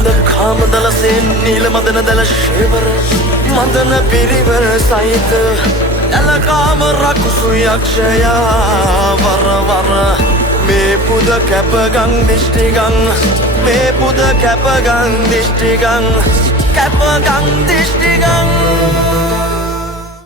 මද කාමදලසෙන් නීල මදන දල ශේවර මදන පිරිවර සහිත ඇලකාම රකුසු යක්ෂයා වරවර මේ පුද කැපගං දිෂ්ටිගං මේ පුද කැපගං දිෂ්ටිගං කැපගං දිෂ්ටිගං